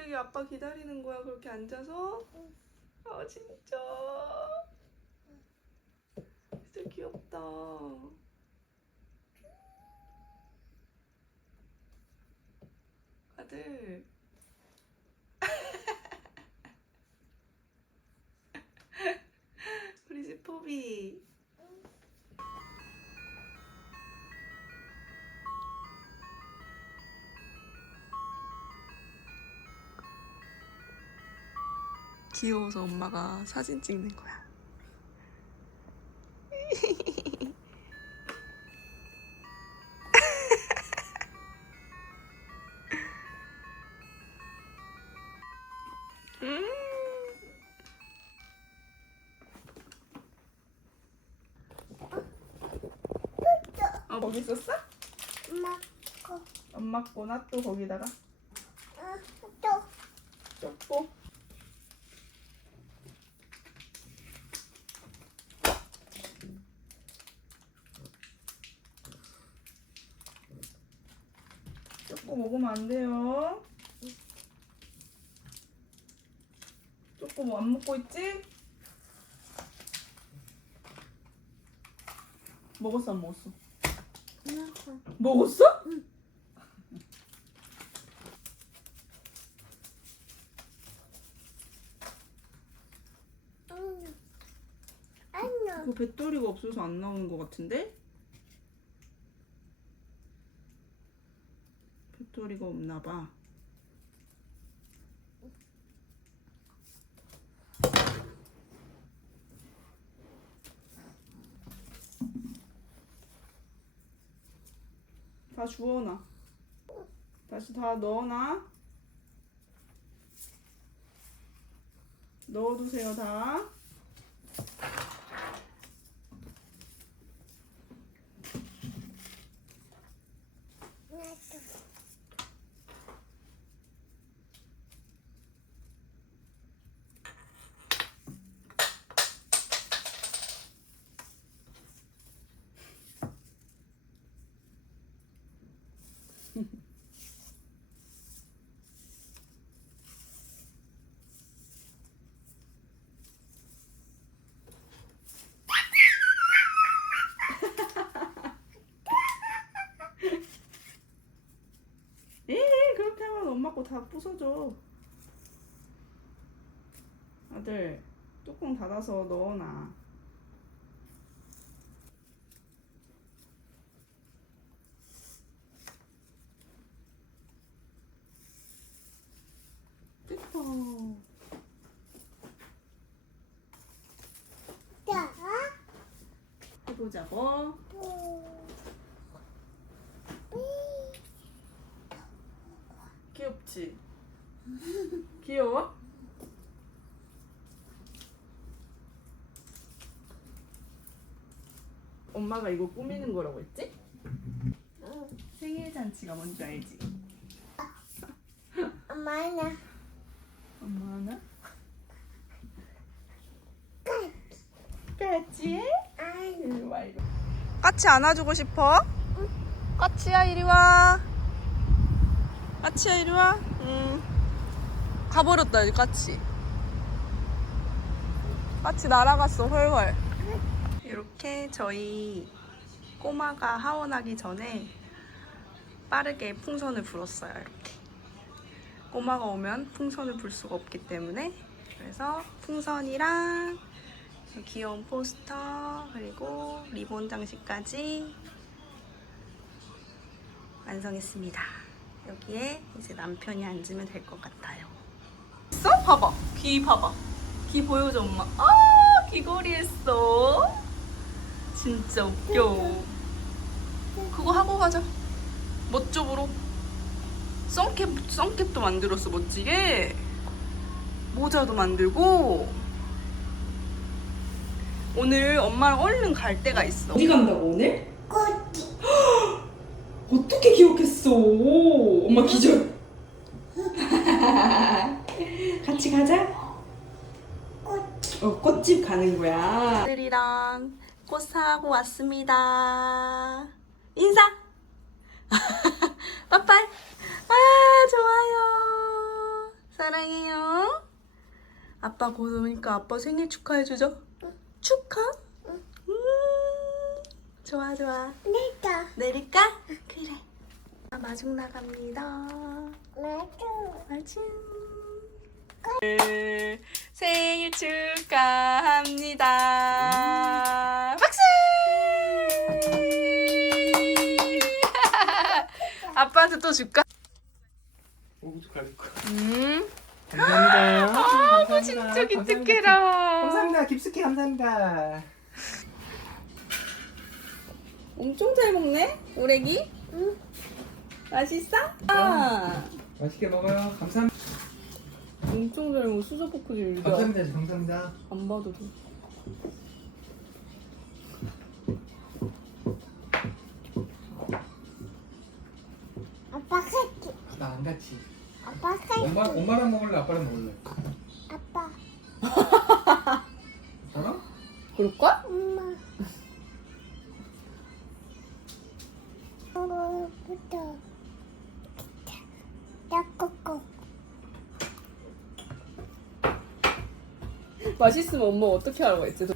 우리 아빠 기다리는 거야 그렇게 앉아서? 아 진짜. 진짜 귀엽다. 아들. 우리 집 포비. 귀여워서 엄마가 사진 찍는 거야. 음. 어, 거기 있었어? 엄마 거. 엄마 거나 또 거기다가 어, 또. 쪼꼬. 쪼꼬 먹으면 안 돼요. 쪼꼬 뭐 안 먹고 있지? 먹었어 안 먹었어? 먹었어? 응. 그 배터리가 없어서 안 나오는 것 같은데? 배터리가 없나 봐. 다 주워놔. 다시 다 넣어놔. 넣어두세요, 다. 다 부서져. 아들 뚜껑 닫아서 넣어놔. 됐다. 자. 해보자고. 귀엽지? 귀여워? 엄마가 이거 꾸미는 거라고 했지? 응. 생일 잔치가 뭔지 알지? 엄마는 엄마 하나? 까치? 아이. 이리 와 이리 와. 까치 안아주고 싶어? 까치야 이리 와 까치야 이리 와 응. 가버렸다 이 까치 까치 날아갔어 훨훨 이렇게 저희 꼬마가 하원하기 전에 빠르게 풍선을 불었어요 이렇게 꼬마가 오면 풍선을 불 수가 없기 때문에 그래서 풍선이랑 귀여운 포스터 그리고 리본 장식까지 완성했습니다. 여기에 이제 남편이 앉으면 될 것 같아요. 있어? 봐봐. 귀 봐봐. 귀 보여줘 엄마. 아 귀걸이 했어. 진짜 웃겨. 그거 하고 가자. 멋쪽으로. 선캡 선캡도 만들었어 멋지게. 모자도 만들고. 오늘 엄마랑 얼른 갈 데가 있어. 어디 간다고 오늘? 꼬치. 어떻게 기억했어? 엄마 기절. 같이 가자. 어, 꽃집 가는 거야. 아들이랑 꽃 사고 왔습니다. 인사. 빠빠이. 아, 좋아요. 아빠 곧 오니까 아빠 생일 축하해주죠? 축하? 음, 좋아 좋아 내가 내릴까? 그래 아, 마중 나갑니다 나도 마중 생일 축하합니다 박수 아빠한테 또 줄까? 오구 축하드릴 거. 음 감사합니다. 아빠 진짜 기특해라 감사합니다. 깊숙이 감사합니다. 엄청 잘 먹네 오래기 응. 맛있어? 아 맛있게 먹어요. 감사합니다. 엄청 잘 먹어 수저 포크질 이거 감사합니다. 감사합니다. 안 봐도 돼 아빠 같이 나안 같이. 아빠 같이 엄마 엄마랑 먹을래? 아빠랑 먹을래? 아빠 저랑? 그럴까? 엄마 맛있으면 엄마 어떻게 하라고 했지?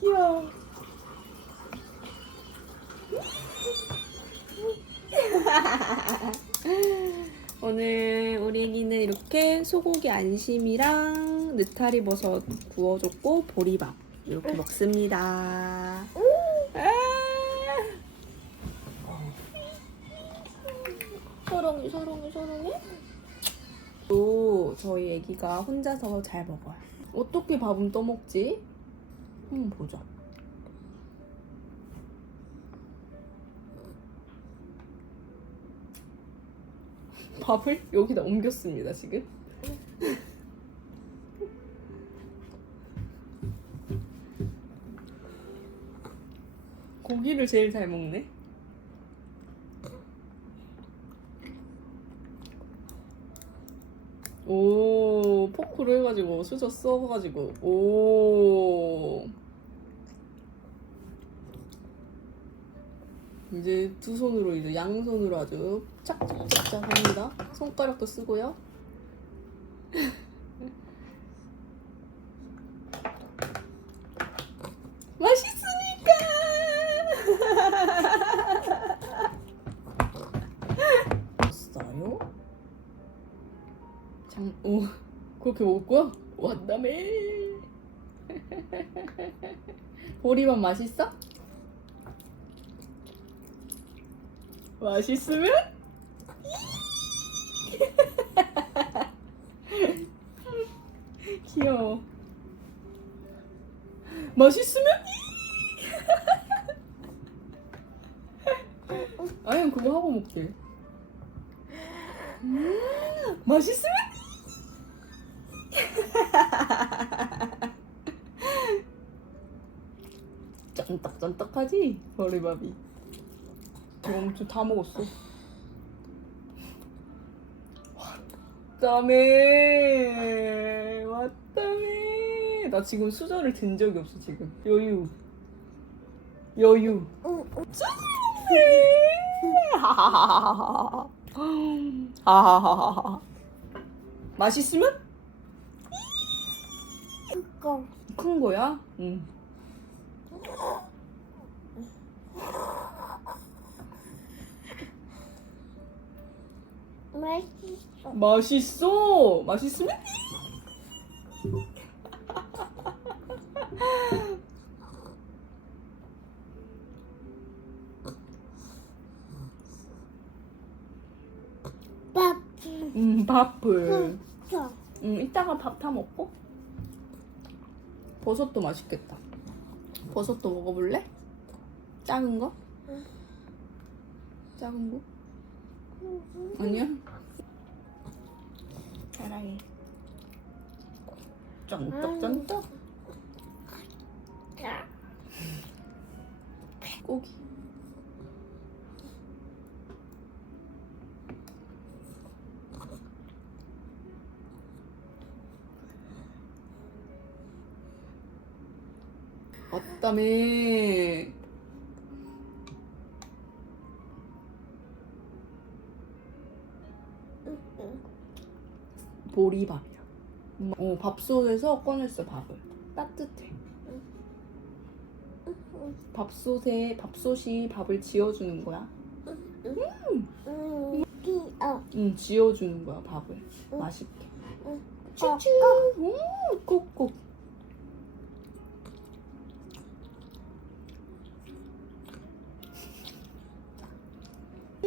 귀여워. 오늘 우리 애기는 이렇게 소고기 안심이랑 느타리 버섯 구워줬고 보리밥 이렇게 먹습니다. 아. 소롱이 소롱이 소롱이 또 저희 애기가 혼자서 잘 먹어요 어떻게 밥은 떠먹지? 한번 보자 밥을 여기다 옮겼습니다 지금 고기를 제일 잘 먹네 오 포크로 해가지고 수저 써가지고. 오. 이제 두 손으로 이제 양손으로 아주 착착착착 합니다. 손가락도 쓰고요 그렇게 거야? 왔다며. 보리밥 맛있어? 맛있으면? 귀여워. 맛있으면? 아니 그거 하고 먹게. 음, 맛있으면? 짠딱짠딱하지? 버리밥이. 지금 엄청 다 먹었어. 왔다며! 왔다며! 나 지금 수저를 든 적이 없어 지금. 여유. 여유. 응, 하하하하하 하하하하. 맛있으면? 이거 큰 거야? 응 맛있어 맛있어. 맛있으면? 밥 음, 밥을. 줘. 음, 이따가 밥타 먹고. 버섯도 맛있겠다. 버섯도 먹어볼래? 작은 거? 응. 작은 거? 아니야? 사랑해. 쫀득쫀득. 자, 고기. 왔다며. 보리밥이야. 어, 밥솥에서 꺼냈어, 밥을. 따뜻해. 밥솥에, 밥솥이 밥을 지어주는 거야. 음. 응, 지어주는 거야, 밥을. 맛있게. 쭈쭈. 어, 어. 음, 꼭꼭.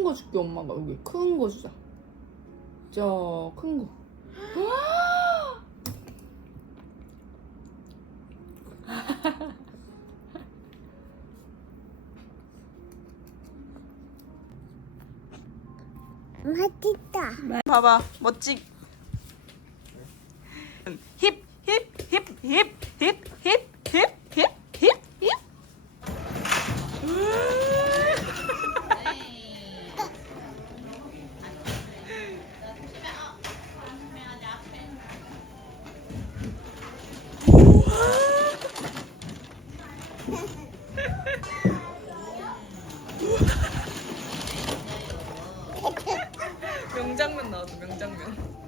큰 거 줄게 엄마가 여기 큰 거 주자. 저 큰 거. 맛있다. 봐봐 멋지. 힙, 힙, 힙, 힙, 힙, 힙, 힙, 힙, 힙, 힙. 명장면 나왔어 명장면.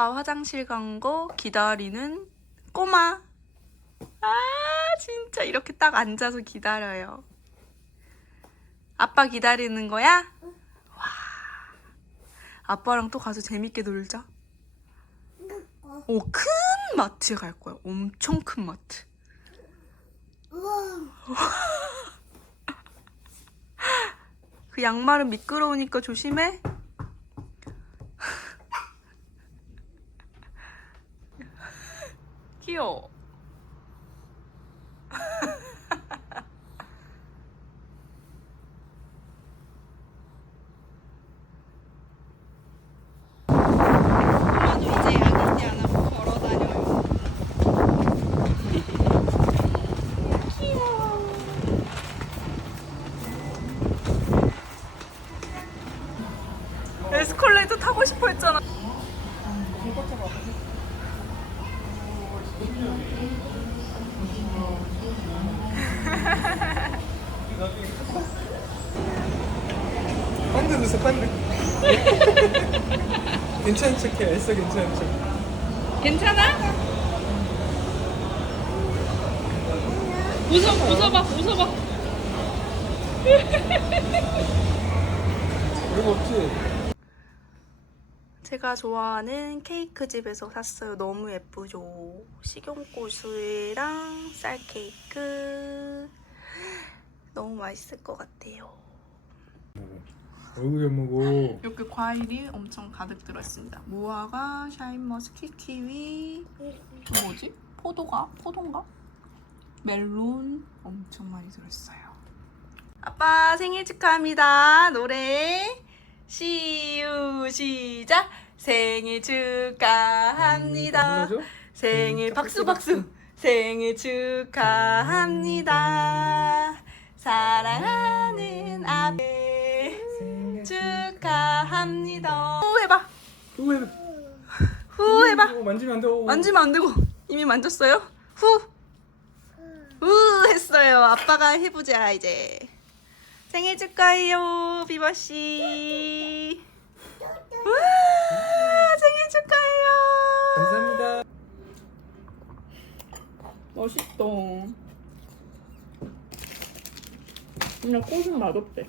아빠 화장실 간거 기다리는 꼬마. 아 진짜 이렇게 딱 앉아서 기다려요. 아빠 기다리는 거야? 와. 아빠랑 또 가서 재밌게 놀자. 오, 큰 마트에 갈 거야. 엄청 큰 마트. 그 양말은 미끄러우니까 조심해. 귀여워. 빤드 넣었어 빤드 괜찮은 척해 애써 괜찮은 척 괜찮아? 웃어, 웃어봐, 웃어봐. 그리고 없지 제가 좋아하는 케이크 집에서 샀어요. 너무 예쁘죠? 식용고수랑 쌀 케이크. 너무 맛있을 것 같아요. 얼굴 좀 보고 이렇게 과일이 엄청 가득 들어있습니다. 무화과, 샤인머스켓, 키위, 또 뭐지? 포도가? 포도인가? 멜론 엄청 많이 들어있어요. 아빠 생일 축하합니다. 노래 시우 시작. 생일 축하합니다. 불러줘? 생일 음, 박수 박수. 생일 축하합니다. 사랑하는 아베 축하합니다. 후 해봐. 또 해. 후 해봐. 어, 만지면 안 돼. 어. 만지면 안 되고 이미 만졌어요? 후. 후 했어요. 아빠가 해보자 이제. 생일 축하해요, 비버 씨. 와, 생일 축하해요. 감사합니다. 멋있다. 근데 꽃은 맛없대.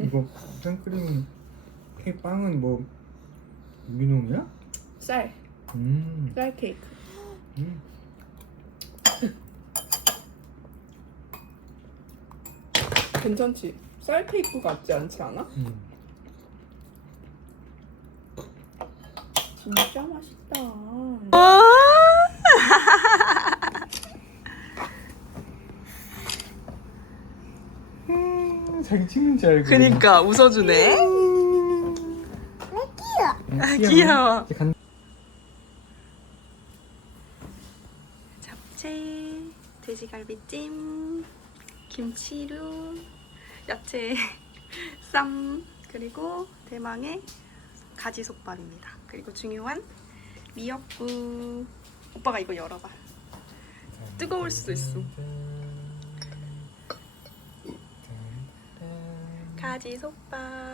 이거 생크림 케이크 빵은 뭐 유기농이야? 쌀, 음. 쌀 케이크. 음. 괜찮지? 쌀 케이크 같지 않지 않아? 음. 진짜 맛있다. 음, 자기 찍는 줄 알고. 그니까 웃어주네. 응, 아, 귀여워. 이제 간- 잡채, 돼지갈비찜, 김치류, 야채, 쌈, 그리고 대망의 가지솥밥입니다. 그리고 중요한 미역국. 오빠가 이거 열어봐. 뜨거울 수도 있어. 가지 솥밥.